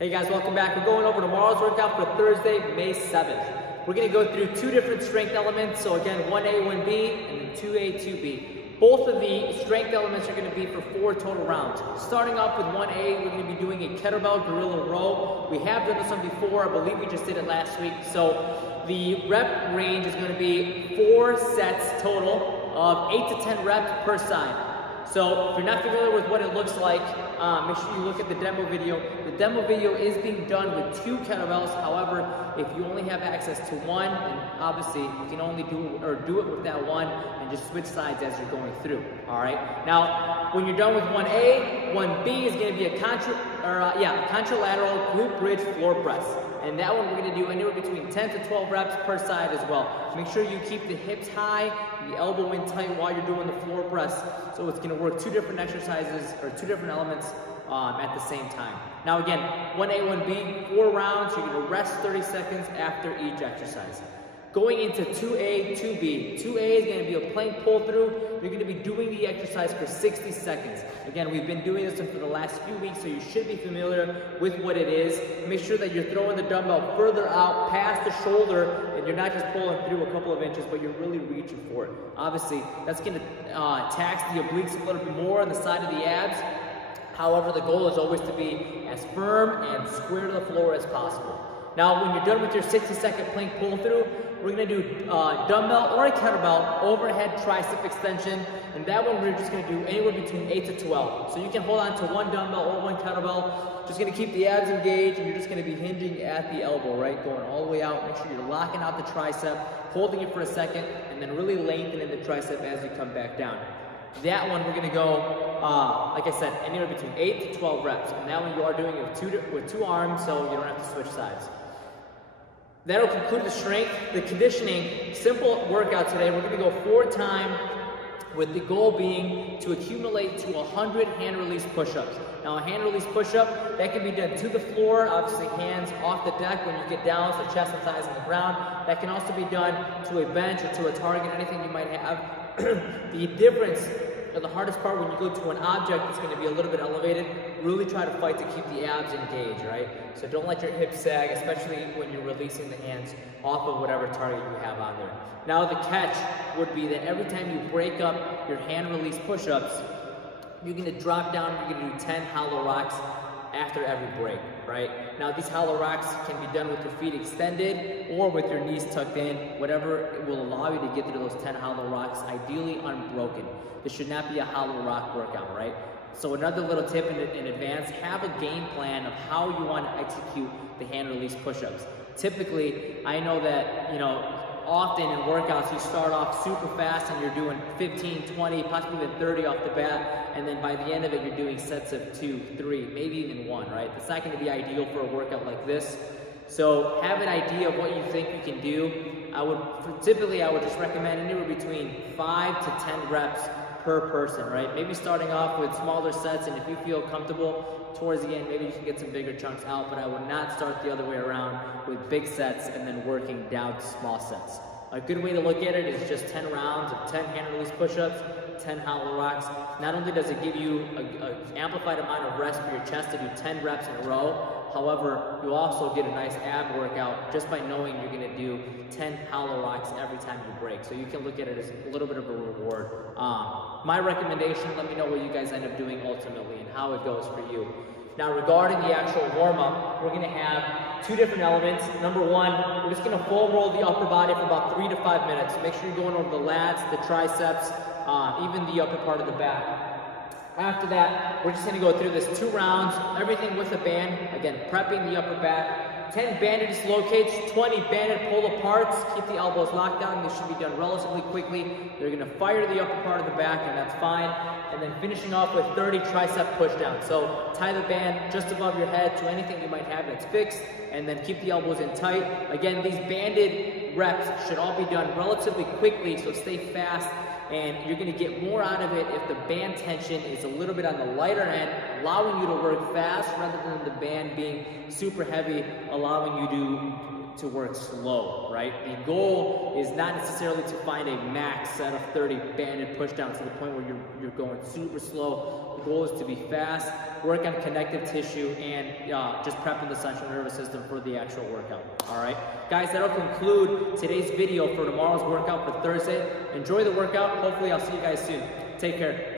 Hey guys, welcome back. We're going over tomorrow's workout for Thursday, May 7th. We're going to go through two different strength elements. So again, 1A, 1B, and then 2A, 2B. Both of the strength elements are going to be for 4 total rounds. Starting off with 1A, we're going to be doing a kettlebell gorilla row. We have done this one before. I believe we just did it last week. So the rep range is going to be 4 sets total of 8 to 10 reps per side. So if you're not familiar with what it looks like, make sure you look at the demo video. The demo video is being done with 2 kettlebells. However, if you only have access to one, then obviously you can only do it with that one and just switch sides as you're going through. All right. Now, when you're done with 1A, 1B is going to be a contralateral glute bridge floor press. And that one we're going to do anywhere between 10 to 12 reps per side as well. Make sure you keep the hips high, the elbow in tight while you're doing the floor press. So it's going to work 2 different exercises or 2 different elements at the same time. Now again, 1A, 1B, 4 rounds. You're going to rest 30 seconds after each exercise. Going into 2A, 2B. 2A is going to be a plank pull through. You're going to be doing the exercise for 60 seconds. Again, we've been doing this one for the last few weeks, so you should be familiar with what it is. Make sure that you're throwing the dumbbell further out past the shoulder, and you're not just pulling through a couple of inches, but you're really reaching for it. Obviously, that's going to tax the obliques a little bit more on the side of the abs. However, the goal is always to be as firm and square to the floor as possible. Now, when you're done with your 60-second plank pull through, we're going to do dumbbell or a kettlebell overhead tricep extension, and that one we're just going to do anywhere between 8 to 12. So you can hold on to one dumbbell or one kettlebell. Just going to keep the abs engaged, and you're just going to be hinging at the elbow, right? Going all the way out. Make sure you're locking out the tricep, holding it for a second, and then really lengthening the tricep as you come back down. That one we're going to go, like I said, anywhere between 8 to 12 reps. And that one you are doing it with two arms, so you don't have to switch sides. That'll conclude the strength. The conditioning, simple workout today. We're going to go 4 times with the goal being to accumulate to 100 hand release push-ups. Now a hand release push-up, that can be done to the floor, obviously hands off the deck when you get down, so chest and thighs on the ground. That can also be done to a bench or to a target, anything you might have. The difference, or the hardest part when you go to an object that's going to be a little bit elevated, really try to fight to keep the abs engaged, right? So don't let your hips sag, especially when you're releasing the hands off of whatever target you have on there. Now the catch would be that every time you break up your hand release push-ups, you're going to drop down, you're going to do 10 hollow rocks after every break, right? Now these hollow rocks can be done with your feet extended or with your knees tucked in, whatever will allow you to get through those 10 hollow rocks, ideally unbroken. This should not be a hollow rock workout, right? So another little tip in advance, have a game plan of how you want to execute the hand release push-ups. Typically, I know that, often in workouts you start off super fast and you're doing 15, 20, possibly even 30 off the bat, and then by the end of it you're doing sets of 2, 3, maybe even 1, right? That's not going to be ideal for a workout like this. So have an idea of what you think you can do. Typically I would just recommend anywhere between 5 to 10 reps per person, right? Maybe starting off with smaller sets, and if you feel comfortable towards the end, maybe you can get some bigger chunks out, but I would not start the other way around with big sets and then working down to small sets. A good way to look at it is just 10 rounds of 10 hand release push-ups, 10 hollow rocks. Not only does it give you an amplified amount of rest for your chest to do 10 reps in a row, however, you'll also get a nice ab workout just by knowing you're going to do 10 hollow rocks every time you break. So you can look at it as a little bit of a reward. My recommendation, let me know what you guys end up doing ultimately and how it goes for you. Now regarding the actual warm-up, we're going to have 2 different elements. Number 1, we're just going to foam roll the upper body for about 3 to 5 minutes. Make sure you're going over the lats, the triceps, even the upper part of the back. After that, we're just going to go through this 2 rounds, everything with a band. Again, prepping the upper back. 10 banded dislocates, 20 banded pull aparts. Keep the elbows locked down. This should be done relatively quickly. You're going to fire the upper part of the back, and that's fine. And then finishing off with 30 tricep pushdowns. So tie the band just above your head to anything you might have that's fixed, and then keep the elbows in tight. Again, these banded reps should all be done relatively quickly, so stay fast. And you're going to get more out of it if the band tension is a little bit on the lighter end, allowing you to work fast rather than the band being super heavy, allowing you to work slow, right? The goal is not necessarily to find a max set of 30 banded pushdown to the point where you're going super slow. The goal is to be fast, work on connective tissue, and just prepping the central nervous system for the actual workout. All right, guys, that'll conclude today's video for tomorrow's workout for Thursday. Enjoy the workout. Hopefully, I'll see you guys soon. Take care.